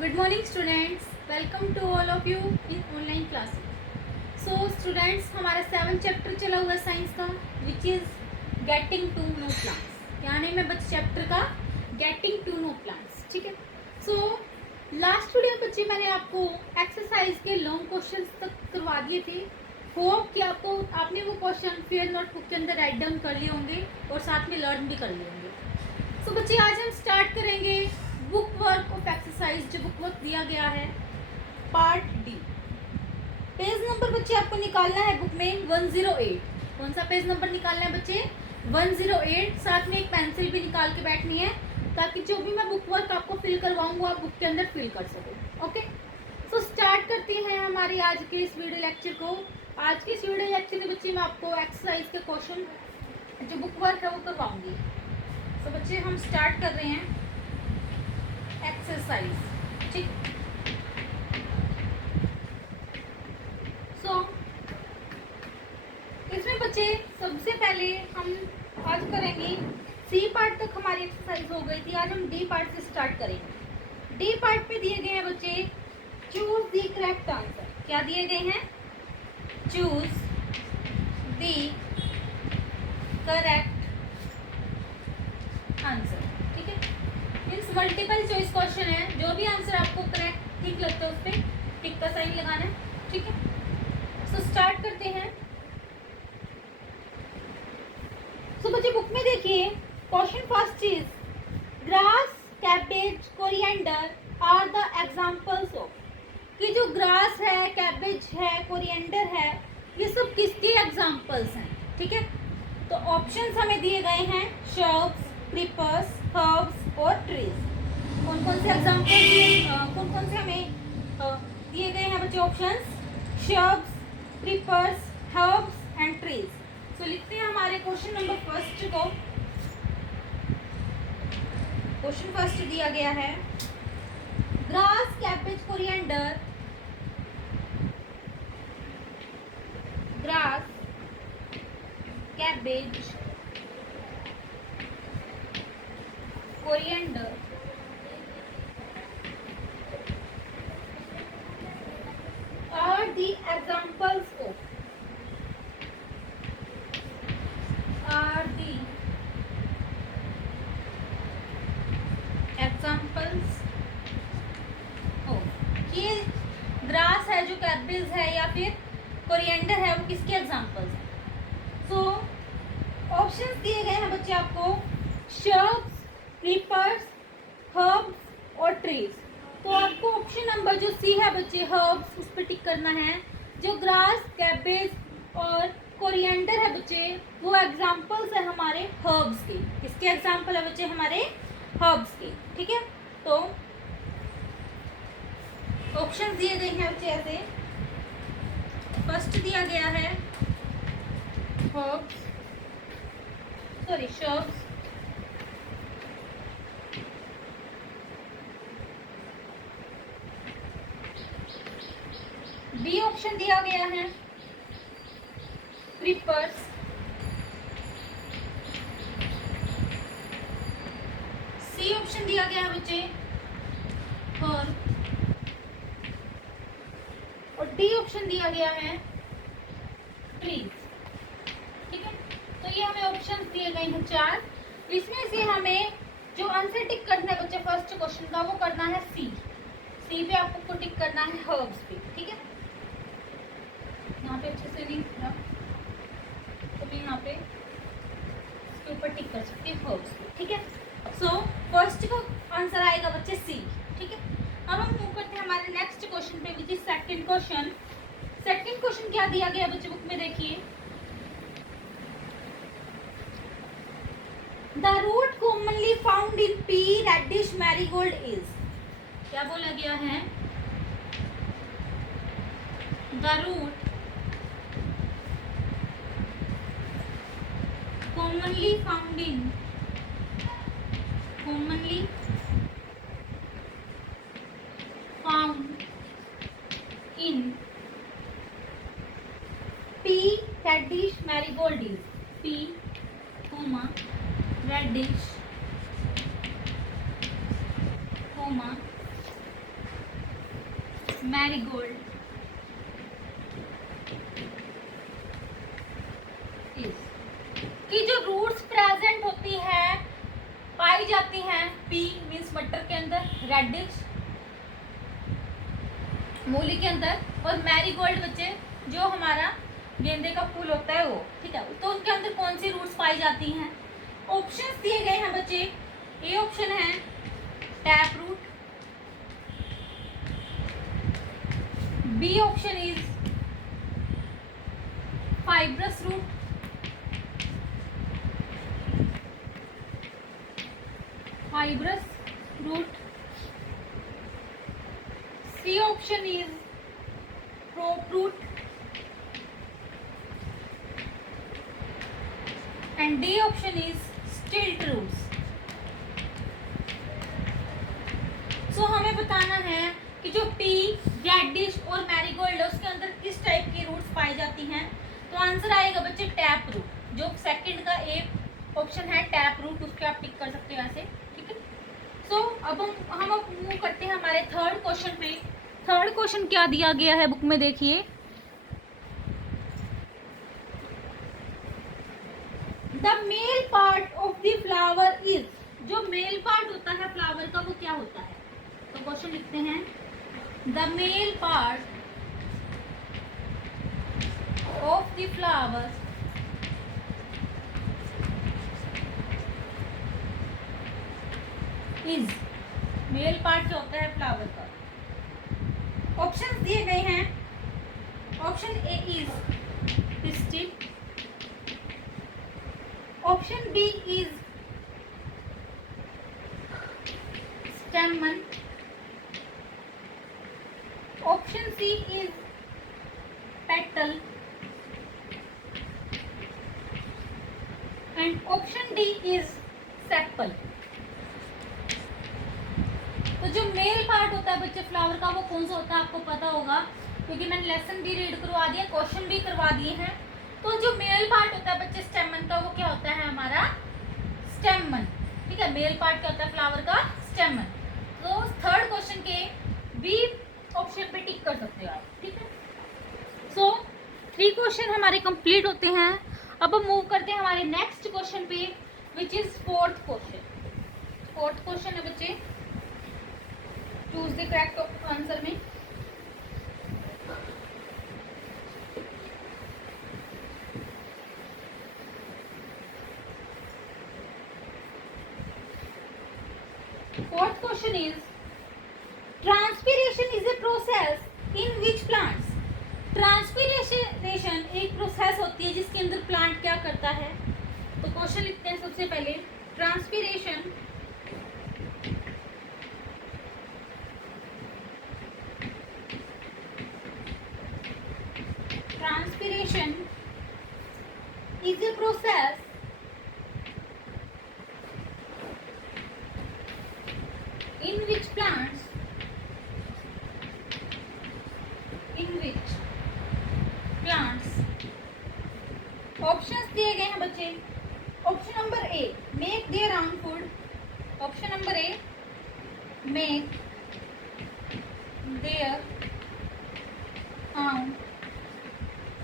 Good morning students, welcome to all of you in online classes. So students, हमारा 7th chapter चला हुआ है science का, which is getting to know plants. क्या name है बच्चे चैप्टर का? Getting to know plants. ठीक है. So लास्ट वीडियो बच्चे मैंने आपको एक्सरसाइज के लॉन्ग क्वेश्चंस तक करवा दिए थे. होप कि आपने वो क्वेश्चन फेयर नोटबुक के अंदर राइट डाउन कर लिए होंगे और साथ में लर्न भी कर लिए होंगे. सो बच्चे आज हम स्टार्ट करेंगे बुक वर्क ऑफ एक्सरसाइज. जो बुक वर्क दिया गया है पार्ट डी. पेज नंबर बच्चे आपको निकालना है बुक में 108. कौन सा पेज नंबर निकालना है बच्चे? 108. साथ में एक पेंसिल भी निकाल के बैठनी है ताकि जो भी मैं बुक वर्क आपको फिल करवाऊंगा आप बुक के अंदर फिल कर सको. ओके, सो स्टार्ट करते हैं हमारे आज के इस वीडियो लेक्चर को. आज के इस वीडियो लेक्चर में बच्चे मैं आपको एक्सरसाइज के क्वेश्चन जो बुक वर्क है वो करवाऊंगी. तो बच्चे हम स्टार्ट कर रहे हैं एक्सरसाइज. ठीक. सो इसमें बच्चे सबसे पहले हम आज करेंगे सी पार्ट तक हमारी एक्सरसाइज हो गई थी. आज हम डी पार्ट से स्टार्ट करेंगे. डी पार्ट पे दिए गए हैं बच्चे चूज द करेक्ट आंसर. क्या दिए गए हैं? Choose the correct answer. ठीक है, मीन्स मल्टीपल चॉइस क्वेश्चन है. जो भी आंसर आपको करेक्ट ठीक लगता है उस पर टिक का साइन लगाना है. ठीक है, सो स्टार्ट करते हैं. सो बच्चे बुक में देखिए question first is grass, cabbage, coriander are the examples of. कि जो ग्रास है, कैबेज है, कोरिएंडर है, ये सब किसके एग्जांपल्स हैं? ठीक है, तो ऑप्शंस हमें दिए गए हैं श्रब्स, क्रीपर्स, हर्ब्स और ट्रीज. कौन कौन से एग्जांपल, कौन कौन से हमें दिए गए हैं बच्चे options? Shrubs, creepers, herbs and trees. तो लिखते हैं हमारे क्वेश्चन नंबर फर्स्ट को. क्वेश्चन फर्स्ट दिया गया है grass, cabbage, coriander. Grass, cabbage, coriander are the examples of ये ग्रास है, जो कैबेज है या फिर कोरिएंडर है, वो किसके एग्जांपल्स हैं? सो ऑप्शंस दिए गए हैं बच्चे आपको श्रब्स, क्रीपर्स, हर्ब्स और ट्रीज. तो आपको ऑप्शन नंबर जो सी है बच्चे हर्ब्स, उस पर टिक करना है. जो ग्रास, कैबेज और कोरिएंडर है बच्चे वो एग्जांपल्स है हमारे हर्ब्स के. किसके एग्जांपल है बच्चे? हमारे हर्ब्स के. ठीक है, तो ऑप्शन दिए गए हैं बच्चे ऐसे. फर्स्ट दिया गया है herbs, sorry shrubs, B option दिया गया है क्रीपर्स, सी ऑप्शन दिया गया है बच्चे हर्ब और डी ऑप्शन दिया गया है ट्रीज. ठीक है, तो ये हमें ऑप्शन दिए गए हैं 4. इसमें से हमें जो आंसर टिक करना है बच्चे फर्स्ट क्वेश्चन का वो करना है सी. सी पे आपको टिक करना है हर्ब्स पे. ठीक है, यहाँ पे अच्छे से नहीं दिख रहा तो मैं यहाँ पे इसके ऊपर टिक कर सकती हूँ हर्ब्स पे. ठीक है, सो फर्स्ट का आंसर आएगा बच्चे सी. ठीक है, अब हम मूव करते हैं हमारे नेक्स्ट क्वेश्चन पे which is second question. Second question क्या दिया गया बच्चे बुक में देखिए. The root commonly found in pea, radish, marigold is. क्या बोला गया है? The root commonly found in pea, radish, marigold is. pea, radish, marigold की जो रूट्स प्रेजेंट होती है पाई जाती हैं पी मीन्स मटर के अंदर, रेडिश मूली के अंदर, और मैरीगोल्ड बच्चे जो हमारा गेंदे का फूल होता है वो, ठीक है। तो उनके अंदर कौन सी रूट्स पाई जाती हैं? ऑप्शंस दिए गए हैं बच्चे। ए ऑप्शन है tap root, B option is fibrous root, C option is prop root, and D option is stilt roots. So हमें बताना है कि जो पी, रेडिश और मैरीगोल्ड है उसके अंदर किस टाइप की रूट्स पाई जाती हैं। तो आंसर आएगा बच्चे टैप रूट। जो सेकंड का ए ऑप्शन है टैप रूट, उसके आप टिक कर सकते हैं ऐसे, ठीक है। सो अब हम मूव करते हैं हमारे थर्ड क्वेश्चन पे। थर्ड क्वेश्चन क्या दिया गया है बुक में देखिए। The male part of the flower is, जो मेल पार्ट होता है फ्लावर का वो क्या होता है? तो क्वेश्चन लिखते हैं the male part of the flower is, male part क्या होता है फ्लावर का? ऑप्शन दिए गए हैं। Option A is pistil, option B is stamen, option C is petal, and option D is sepal. तो जो मेल पार्ट होता है बच्चे फ्लावर का वो कौन सा होता है आपको पता होगा, क्योंकि मैंने लेसन भी रीड करवा दिया, क्वेश्चन भी करवा दिए हैं। तो जो मेल पार्ट होता है बच्चे स्टेमन का वो क्या होता है हमारा स्टेमन, ठीक है। मेल पार्ट क्या होता है फ्लावर का? स्टेमन। तो थर्ड क्वेश्चन के बी ऑप्शन पे टिक कर सकते हो आप, ठीक है। सो 3 क्वेश्चन हमारे कंप्लीट होते हैं। अब हम मूव करते हैं हमारे नेक्स्ट क्वेश्चन पे, which is fourth question. Fourth question है बच्चे चूज द करेक्ट आंसर में। Fourth question is transpiration is a process in which plants। Transpiration एक प्रोसेस होती है जिसके अंदर प्लांट क्या करता है। तो क्वेश्चन लिखते हैं सबसे पहले transpiration is a process in which plants options दिए गए हैं बच्चे। Option number A make their own food, option number A make their own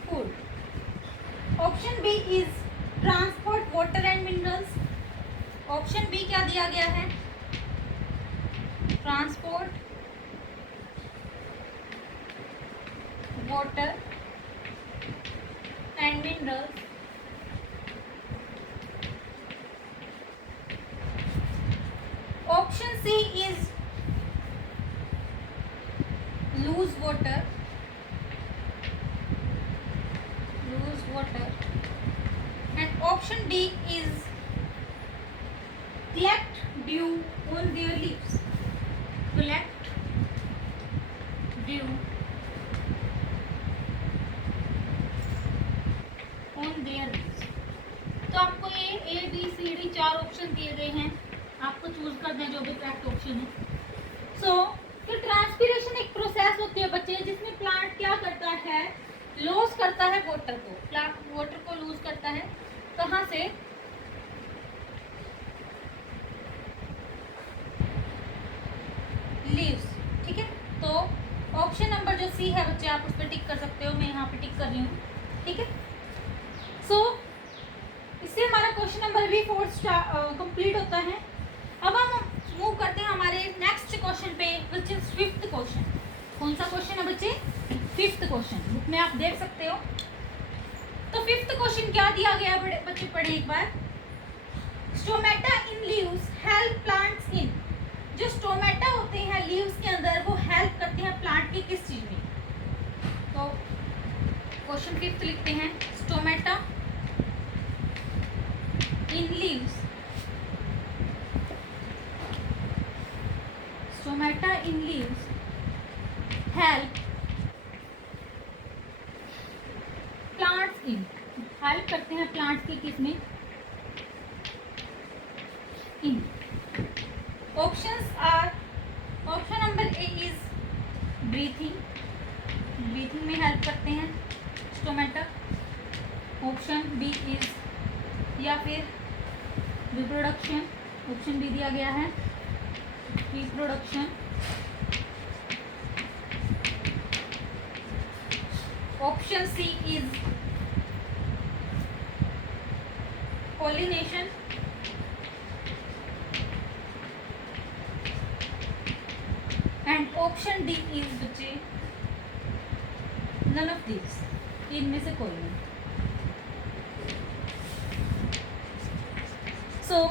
food, option B is transport water and minerals, option B क्या दिया गया है transport water and minerals, option C is lose water and option D is collect dew on their leaves, collect dew on their leaves। तो आपको ये A B C D 4 option दिए गए हैं, आपको चूज करना है जो भी करेक्ट ऑप्शन है। सो तो ट्रांसपीरेशन एक प्रोसेस होती है बच्चे जिसमें प्लांट क्या करता है लूज करता है वाटर को, प्लांट वाटर को लूज करता है कहाँ से लीव्स, ठीक है। तो ऑप्शन सी है बच्चे, आप उस पर टिक कर सकते हो, मैं यहाँ पे टिक कर रही हूँ, ठीक है। सो इससे हमारा क्वेश्चन नंबर भी 4 कंप्लीट होता है। अब हम मूव करते हैं हमारे नेक्स्ट क्वेश्चन पे, विच इज 5th क्वेश्चन। कौन सा क्वेश्चन है बच्चे? 5th क्वेश्चन, बुक में आप देख सकते हो। तो 5th क्वेश्चन क्या दिया गया है बच्चे, पढ़े एक बार। Stomata in leaves help plants in, जो स्टोमेटा होते हैं लीव्स के अंदर, वो हेल्प करते हैं प्लांट की किस चीज में? तो क्वेश्चन 5th लिखते हैं, stomata in leaves, stomata in leaves help plants in, help करते हैं प्लांट्स की किस में? In. Options are, option number A is breathing, breathing में हेल्प करते हैं स्टोमेटा। ऑप्शन बी इज, या फिर रिप्रोडक्शन, ऑप्शन बी दिया गया है reproduction. Option C is pollination, and option D is बच्चे none of these, इनमें से कोई नहीं। सो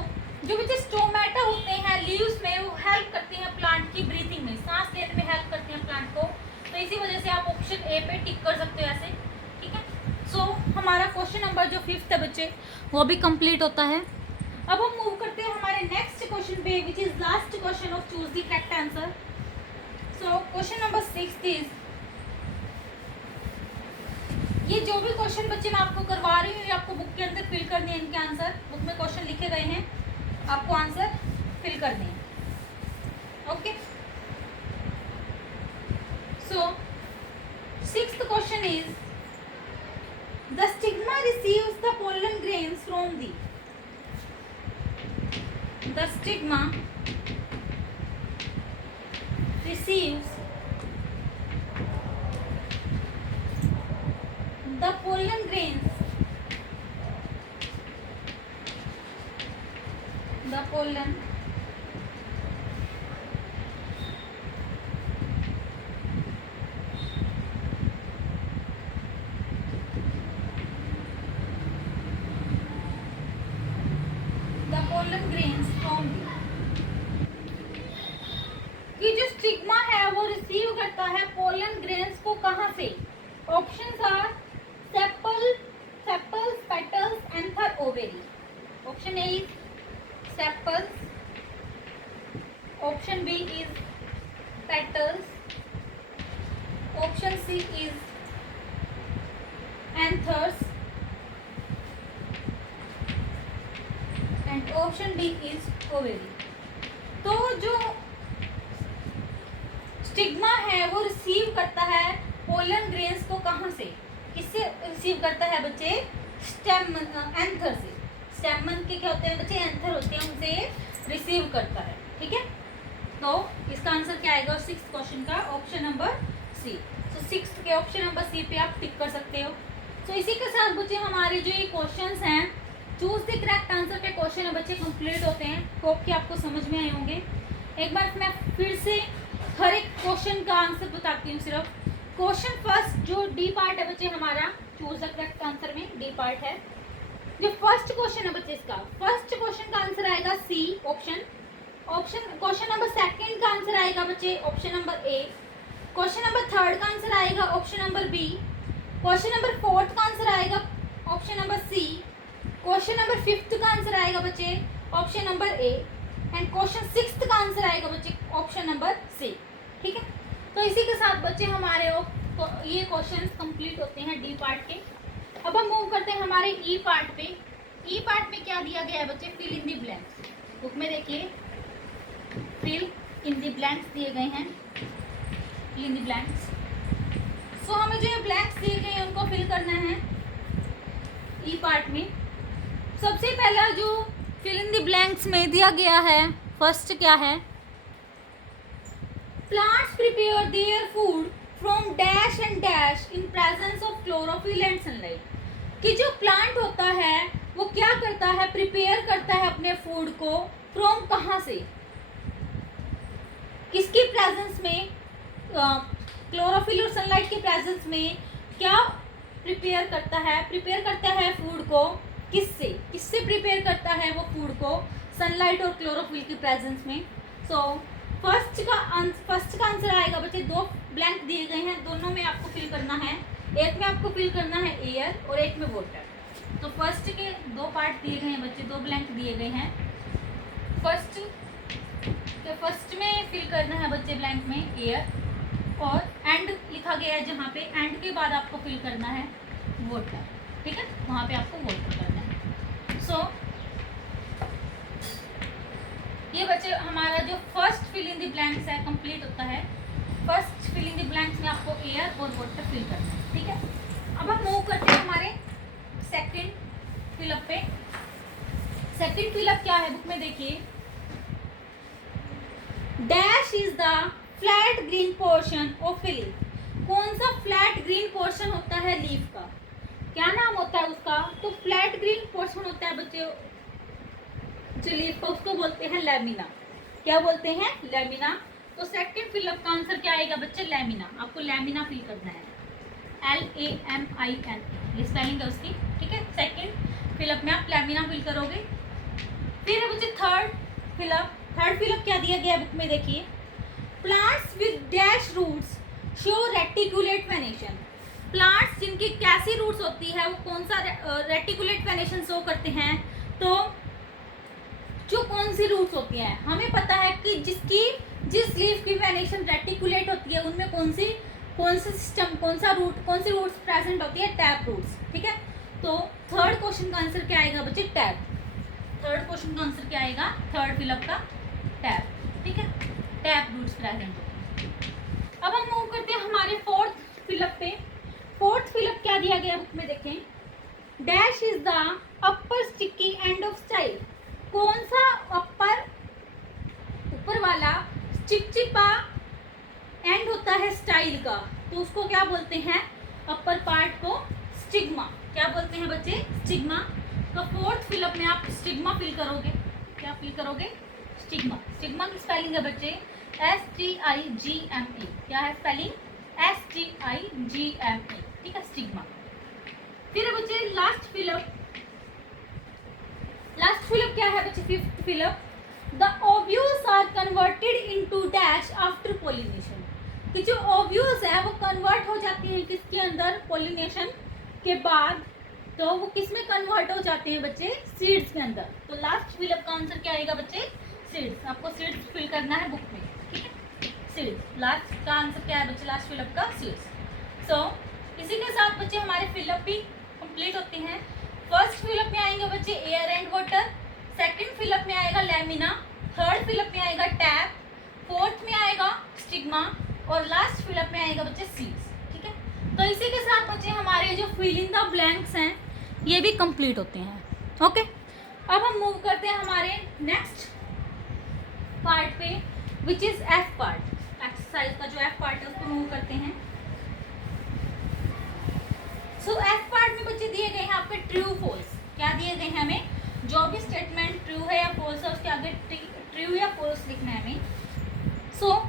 जो बच्चे स्टोमेटा होते हैं लीव्स में, वो हेल्प करते हैं प्लांट की ब्रीथिंग में, सांस लेने में हेल्प करते हैं प्लांट को। तो इसी वजह से आप ऑप्शन ए पे टिक कर सकते हो ऐसे, ठीक है। सो हमारा क्वेश्चन नंबर जो 5th है बच्चे, वो भी कंप्लीट होता है। अब हम मूव करते हैं हमारे नेक्स्ट क्वेश्चन पे, which is last question of choose the correct answer. So question number 6 is, ये जो भी क्वेश्चन बच्चे मैं आपको करवा रही हूँ, ये आपको बुक के अंदर फिल करने हैं, इनके आंसर बुक में क्वेश्चन लिखे गए हैं, आपको आंसर फिल करने हैं, okay. So 6th question is, the stigma receives the pollen grains from the stigma receives the pollen grains, the pollen grains from, कि जो स्टिग्मा है वो रिसीव करता है पोलन ग्रेन्स को कहाँ से? Options are sepals, petals, anther, ovary. Option A is sepals, option B is petals, option C is anthers, and option D is ovary. तो जो स्टिग्मा है वो रिसीव करता है पोलन ग्रेन्स को कहाँ से? किससे रिसीव करता है बच्चे? स्टेम, एंथर से। स्टेमन के क्या होते हैं बच्चे? एंथर होते हैं, उनसे रिसीव करता है, ठीक है। तो इसका आंसर क्या आएगा 6th क्वेश्चन का? Option number C. तो 6th के ऑप्शन नंबर सी पे आप टिक कर सकते हो। तो इसी के साथ बच्चे हमारे जो ये क्वेश्चंस हैं, चूज द करेक्ट आंसर के क्वेश्चन है बच्चे कंप्लीट होते हैं। होप कि आपको समझ में आए होंगे। एक बार मैं फिर से हर एक क्वेश्चन का आंसर बताती हूँ। सिर्फ क्वेश्चन फर्स्ट जो डी पार्ट है बच्चे हमारा, चूज द करेक्ट आंसर में डी पार्ट है। जो फर्स्ट क्वेश्चन है बच्चे, इसका फर्स्ट क्वेश्चन का आंसर आएगा C option. Question number second का आंसर आएगा बच्चे option number A. Question number third का आंसर आएगा option number B. Question number fourth का आंसर आएगा option number C. Question number fifth का आंसर आएगा बच्चे option number A. And question sixth का आंसर आएगा बच्चे ऑप्शन नंबर सी। ठीक है, तो इसी के साथ बच्चे हमारे ये क्वेश्चन कंप्लीट होते हैं डी पार्ट के। अब हम मूव करते हैं हमारे ई पार्ट पे। ई पार्ट में क्या दिया गया है बच्चे? Fill in the blanks. Book में देखिए फिल इन दी ब्लैंक्स दिए गए हैं। Fill in the blanks. सो हमें जो ये ब्लैंक्स दिए गए हैं उनको फिल करना है ई पार्ट में। सबसे पहला जो फिल इन दी ब्लैंक्स में दिया गया है, फर्स्ट क्या है? Plants prepare their food from dash and dash in presence of chlorophyll and sunlight, कि जो प्लांट होता है वो क्या करता है, प्रिपेयर करता है अपने फूड को फ्रॉम कहाँ से, किसकी प्रेजेंस में, क्लोरोफिल और सनलाइट के प्रेजेंस में क्या प्रिपेयर करता है फूड को, किससे प्रिपेयर करता है वो फूड को, सनलाइट और क्लोरोफिल की प्रेजेंस में। सो फर्स्ट का आंसर आएगा बच्चे, दो ब्लैंक दिए गए हैं, दोनों में आपको फिल करना है, एक में आपको फिल करना है एयर और एक में वाटर। तो फर्स्ट के दो पार्ट दिए गए हैं बच्चे, दो ब्लैंक दिए गए हैं। फर्स्ट में फिल करना है बच्चे ब्लैंक में एयर, और एंड लिखा गया है जहाँ पे, एंड के बाद आपको फिल करना है वाटर, ठीक है, वहाँ पे आपको वाटर करना है। सो ये बच्चे हमारा जो first fill in the blanks है कंप्लीट होता है। First fill in the blanks में आपको एयर और वाटर फिल करना है, ठीक है। अब हम मूव करते हैं हमारे सेकंड फिलअप पे। सेकंड फिलअप क्या है, बुक में देखिए, dash is the flat green portion of a leaf. कौन सा फ्लैट ग्रीन पोर्शन होता है लीफ का, क्या नाम होता है उसका, तो फ्लैट ग्रीन पोर्शन होता है बच्चे जो लीफ का, उसको बोलते हैं लैमिना। क्या बोलते हैं, लैमिना। तो सेकंड फिलअप का आंसर क्या आएगा बच्चे, लैमिना। आपको लैमिना फिल करना है, LAMIN, ये स्पेलिंग है उसकी, ठीक है। सेकंड फिलअप में आप लैमिना फिल करोगे। फिर है बच्चे थर्ड फिलअप क्या दिया गया बुक में देखिए, plants with dash roots show reticulate venation. Plants जिनकी कैसी रूट्स होती है वो कौन सा रेटिकुलेट वेनेशन शो करते हैं, तो जो कौन सी रूट्स होती हैं, हमें पता है कि जिस लीफ की वेनेशन रेटिकुलेट होती है उनमें कौन सी रूट्स प्रेजेंट होती है, टैप रूट्स, ठीक है। तो थर्ड क्वेश्चन का आंसर क्या आएगा बच्चे, टैप। थर्ड क्वेश्चन का आंसर क्या आएगा, थर्ड फिलअप का टैप, ठीक है, टैप रूट्स प्रेजेंट होती है। अब हम मूव करते हैं हमारे फोर्थ फिलअप पे। फोर्थ फिलअप क्या दिया गया बुक में देखें, dash is the upper sticky end of style. कौन सा ऊपर वाला चिपचिपा एंड होता है स्टाइल का, तो उसको क्या बोलते हैं, अपर पार्ट को स्टिग्मा। क्या बोलते हैं बच्चे, स्टिग्मा। तो फोर्थ फिलअप में आप स्टिग्मा फिल करोगे, क्या फिल करोगे, स्टिग्मा। स्टिग्मा की स्पेलिंग है बच्चे STIGMA। क्या है स्पेलिंग, STIGMA, ठीक है, स्टिग्मा। फिर है बच्चे लास्ट फिलअप क्या है बच्चे, fifth fill up, the ovules are converted into dash after pollination. कि जो ओव्यूल्स है वो कन्वर्ट हो जाती हैं किसके अंदर, पॉलिनेशन के बाद, तो वो किस में कन्वर्ट हो जाते हैं बच्चे, सीड्स के अंदर। तो लास्ट फिलअप का आंसर क्या आएगा बच्चे, सीड्स। आपको सीड्स फिल करना है बुक में, ठीक है, सीड्स। लास्ट का आंसर क्या है बच्चे, लास्ट फिलअप का सीड्स। सो इसी के साथ बच्चे हमारे फिलअप भी कंप्लीट होते हैं। फर्स्ट फिलअप में आएंगे बच्चे air and water, second fill up में आएगा लैमिना, थर्ड फिलअप में आएगा टैप, फोर्थ में आएगा स्टिग्मा, और लास्ट फिलअप में आएगा बच्चे सीड्स, ठीक है। तो इसी के साथ बच्चे हमारे जो फिल इन द ब्लैंक्स हैं ये भी कंप्लीट होते हैं, ओके। अब हम मूव करते हैं हमारे नेक्स्ट पार्ट पे, which is F part. Exercise का जो एफ पार्ट है उसको मूव करते हैं। सो एफ पार्ट में बच्चे दिए गए हैं आपके ट्रू फॉल्स। क्या दिए गए हैं हमें, जो भी स्टेटमेंट ट्रू है या फॉल्स है उसके आगे ट्रू या फॉल्स लिखना है हमें। सो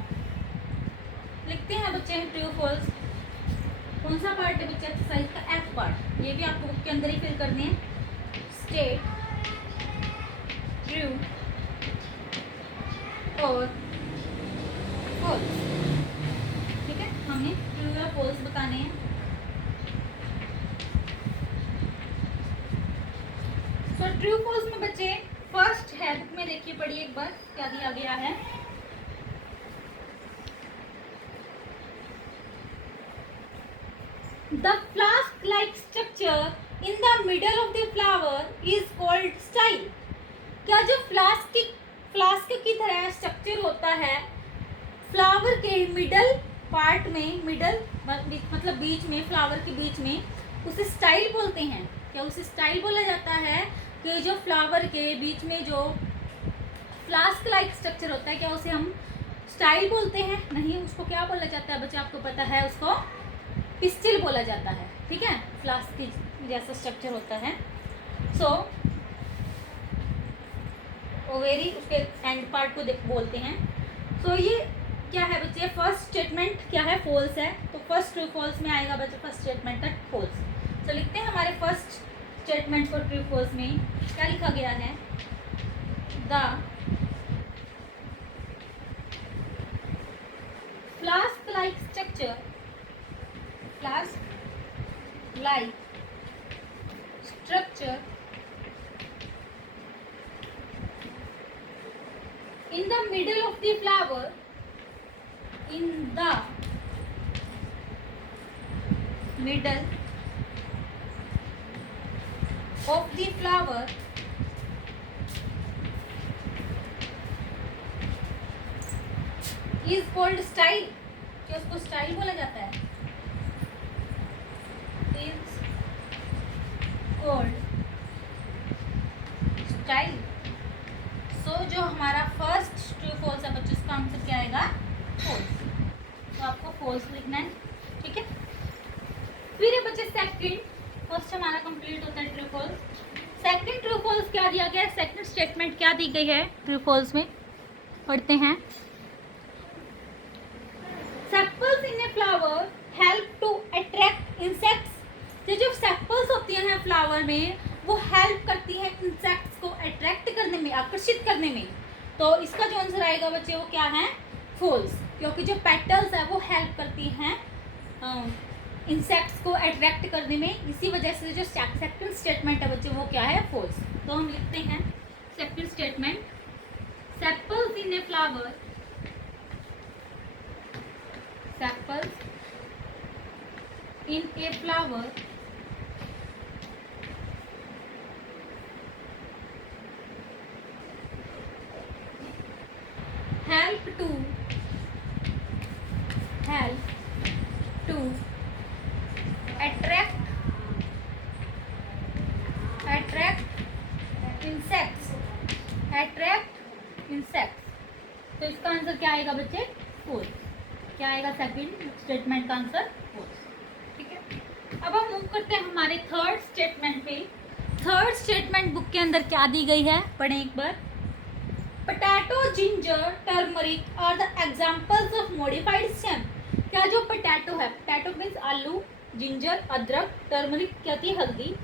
लिखते हैं बच्चे ट्रू फॉल्स। कौन सा पार्ट है बच्चे एक्सरसाइज का, एफ पार्ट। ये भी आपको बुक के अंदर ही फिल करने हैं। स्टेट ट्रू और फॉल्स, ठीक है, हमें ट्रू या फॉल्स बताने हैं। तो ट्रू फॉल्स में बच्चे फर्स्ट है, बुक में देखिए, पढ़िए एक बार क्या दिया गया है। The flask-like structure in the middle of the flower is called style। क्या जो फ्लास्क की तरह स्ट्रक्चर होता है फ्लावर के मिडल पार्ट में, मिडल मतलब बीच में, फ्लावर के बीच में, उसे स्टाइल बोलते हैं। क्या उसे स्टाइल बोला जाता है कि जो फ्लावर के बीच में जो फ्लास्क लाइक स्ट्रक्चर होता है, क्या उसे हम स्टाइल बोलते हैं, नहीं उसको क्या बोला जाता है बच्चे, आपको पता है, उसको पिस्टिल बोला जाता है, ठीक है, फ्लास्क की जैसा स्ट्रक्चर होता है। सो ओवेरी उसके एंड पार्ट को बोलते हैं। सो ये क्या है बच्चे, फर्स्ट स्टेटमेंट क्या है, फॉल्स है, तो फर्स्ट ट्रू फॉल्स में आएगा बच्चे फर्स्ट स्टेटमेंट का फॉल्स। तो लिखते हैं हमारे फर्स्ट स्टेटमेंट को ट्रू फॉल्स में क्या लिखा गया है, the flask like structure, flask like structure in the middle of the flower, in the middle of the flower is called style, क्या उसको स्टाइल बोला जाता है, is called style। सो जो हमारा फर्स्ट ट्रू फॉल्स है बच्चों, उसका आंसर क्या आएगा, फॉल्स। तो आपको फॉल्स लिखना है, ठीक है। फिर ये बच्चे सेकंड, फर्स्ट हमारा कंप्लीट होता है true false. Second true false क्या दिया गया है, सेकंड स्टेटमेंट क्या दी गई है ट्रू फॉल्स में, पढ़ते हैं। Sepals in a flower help to attract insects. ये जो सेपल्स होती हैं फ्लावर में, वो हेल्प करती है इंसेक्ट्स को अट्रैक्ट करने में, आकर्षित करने में। तो इसका जो आंसर आएगा बच्चे वो क्या है, फॉल्स, क्योंकि जो पेटल्स है वो हेल्प करती हैं इंसेक्ट्स को अट्रैक्ट करने में। इसी वजह से जो सेकंड स्टेटमेंट है बच्चे वो क्या है, फॉल्स। तो हम लिखते हैं second statement, sepals in a flower, sepals in a flower help to attract insects। तो इसका आंसर क्या आएगा बच्चे, फॉल्स। क्या आएगा सेकंड स्टेटमेंट का आंसर, फॉल्स, ठीक है। अब हम मूव करते हैं हमारे थर्ड स्टेटमेंट पे। थर्ड स्टेटमेंट बुक के अंदर क्या दी गई है, पढ़ें एक बार। Potato, ginger, turmeric are the examples of modified stem. क्या जो पोटैटो है, पोटैटो मीन्स आलू, जिंजर अदरक, टर्मरिक क्या थी हल्दी,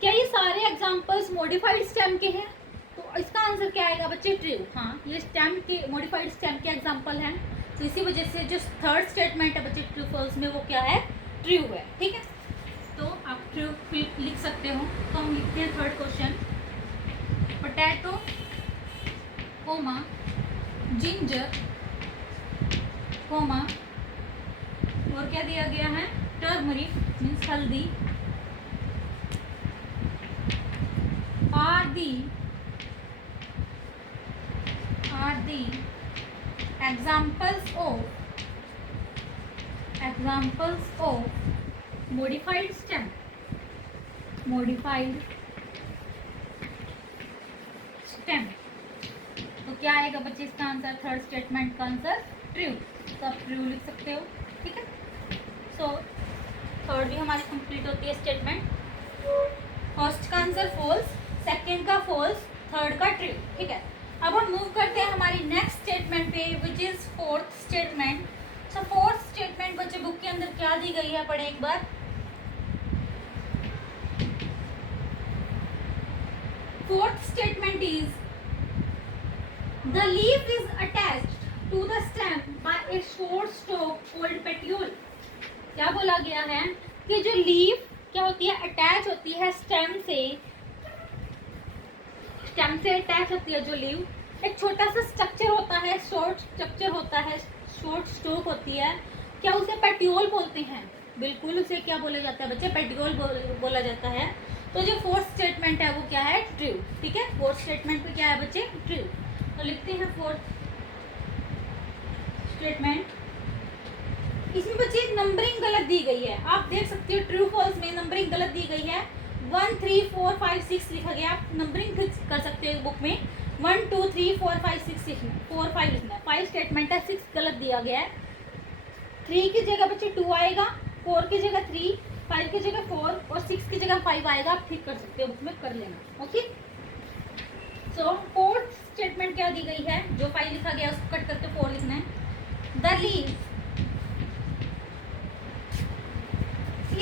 क्या ये सारे एग्जाम्पल्स मॉडिफाइड स्टेम के हैं। तो इसका आंसर क्या आएगा बच्चे, ट्रू। हाँ, ये स्टेम के मॉडिफाइड स्टेम के एग्जाम्पल हैं। तो इसी वजह से जो थर्ड स्टेटमेंट है बच्चे ट्रू फॉल्स में, वो क्या है, ट्रू है, ठीक है। तो आप ट्रू लिख सकते हो। तो हम लिखते हैं third question, potato comma ginger comma और क्या दिया गया है, turmeric means haldi, are the examples of modified stem, तो क्या आएगा बच्चे इसका आंसर, थर्ड स्टेटमेंट का आंसर ट्रू। तो आप ट्रू लिख सकते हो, ठीक है। सो थर्ड भी हमारी कंप्लीट होती है स्टेटमेंट। फर्स्ट का आंसर फॉल्स, सेकंड का फॉल्स, थर्ड का ट्रू, ठीक है। अब हम मूव करते हैं हमारी नेक्स्ट स्टेटमेंट पे, which is fourth statement. So fourth statement बच्चे बुक के अंदर क्या दी गई है, पढ़े एक बार। Fourth statement is the leaf is attached to the stem by a short stalk called petiole। क्या बोला गया है कि जो लीफ क्या होती है, अटैच होती है स्टेम से अटैच होती है जो लीफ। एक छोटा सा स्ट्रक्चर होता है, शॉर्ट स्ट्रक्चर होता है, शॉर्ट स्टॉक होती है, क्या उसे पेटियोल बोलते हैं। बिल्कुल, उसे क्या बोला जाता है बच्चे, पेटियोल बोला जाता है। तो जो फोर्थ स्टेटमेंट है वो क्या है, ट्रू, ठीक है। फोर्थ स्टेटमेंट पे क्या है बच्चे, ट्रू। तो लिखते हैं फोर्थ स्टेटमेंट। इसमें बच्चे नंबरिंग गलत दी गई है, आप देख सकते हो ट्रू फॉल्स में नंबरिंग गलत दी गई है। 1 3 4 5 6 लिखा गया, आप नंबरिंग कर सकते हो बुक में। 1 2 3 4 5 6 लिखना, 4 5 लिखना है। 5 स्टेटमेंट है, 6 गलत दिया गया है। 3 की जगह बच्चे 2 आएगा, 4 की जगह 3, 5 की जगह 4 और 6 की जगह 5 आएगा। आप ठीक कर सकते हो, बुक में कर लेना। ओके, सो फोर्थ स्टेटमेंट क्या दी गई है, जो 5 लिखा गया उसको कट करके 4 लिखना है। The leave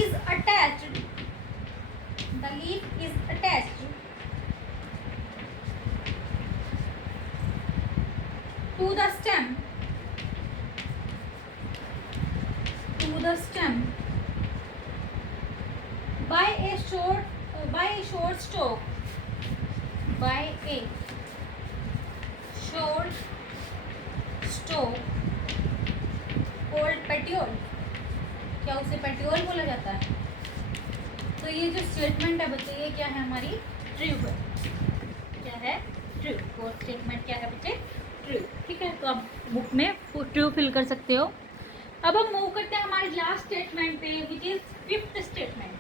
is attached, the leaf is attached to the stem, by a short stalk, by a short stalk called petiole। क्या उसे पेटियोल बोला जाता है? तो ये जो स्टेटमेंट है बच्चे, ये क्या है हमारी? ट्रू है। क्या है? ट्रू। फोर्थ स्टेटमेंट क्या है बच्चे? ट्रू। ठीक है, तो आप बुक में ट्रू फिल कर सकते हो। अब हम मूव करते हैं हमारे लास्ट स्टेटमेंट पे, which is fifth statement.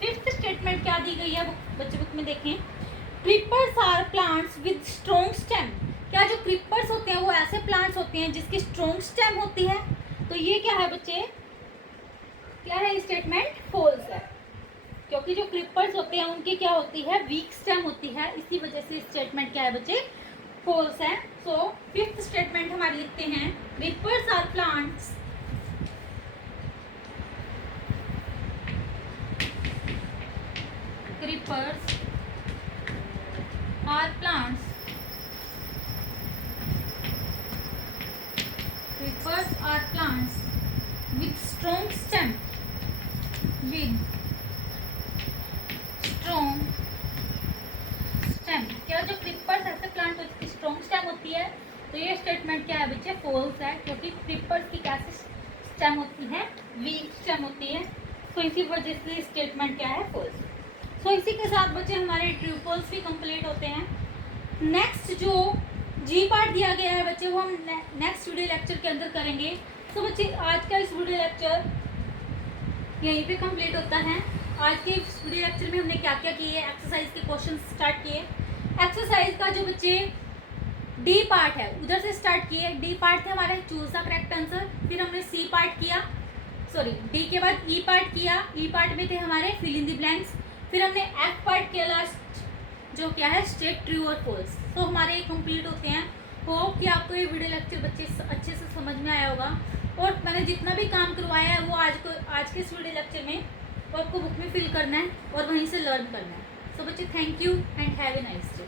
Fifth statement क्या दी गई है बच्चे, बुक में देखें। Creepers are plants with strong stem. क्या जो क्रीपर्स होते हैं वो ऐसे प्लांट्स होते हैं जिसकी स्ट्रॉन्ग स्टेम होती है? तो ये क्या है बच्चे? क्या है स्टेटमेंट? फॉल्स है, क्योंकि जो क्रीपर्स होते हैं उनकी क्या होती है? वीक स्टेम होती है। इसी वजह से स्टेटमेंट क्या है बच्चे? फॉल्स है। सो फिफ्थ स्टेटमेंट हमारे लिखते हैं, creepers are plants with strong stem, क्या जो क्रीपर्स ऐसे प्लांट होती है स्ट्रॉन्ग स्टेम होती है? तो ये स्टेटमेंट क्या है बच्चे? फॉल्स है, क्योंकि क्रीपर्स की कैसे स्टेम होती है? वीक स्टेम होती है। तो इसी वजह से स्टेटमेंट क्या है? फॉल्स। सो इसी के साथ बच्चे हमारे ट्रू फॉल्स भी कंप्लीट होते हैं। नेक्स्ट जो जी पार्ट दिया गया है बच्चे, वो हम नेक्स्ट वीडियो लेक्चर के अंदर करेंगे। तो बच्चे आज का इस वीडियो लेक्चर यहीं पे कंप्लीट होता है। आज के इस वीडियो लेक्चर में हमने क्या क्या किए, एक्सरसाइज के क्वेश्चन स्टार्ट किए। एक्सरसाइज का जो बच्चे डी पार्ट है उधर से स्टार्ट किए। डी पार्ट थे हमारे चूज द करेक्ट आंसर, फिर हमने सी पार्ट किया, सॉरी डी के बाद ई पार्ट किया। ई पार्ट में थे हमारे फिल इन द ब्लैंक्स, फिर हमने एफ पार्ट किया लास्ट, जो क्या है? स्टेट ट्रू और फॉल्स। तो हमारे ये कंप्लीट होते हैं। होप कि आपको ये वीडियो लेक्चर बच्चे अच्छे से समझ में आया होगा, और मैंने जितना भी काम करवाया है वो आज के इस वीडियो लेक्चर में वो आपको बुक में फिल करना है और वहीं से लर्न करना है। सो बच्चे thank you and have a nice day.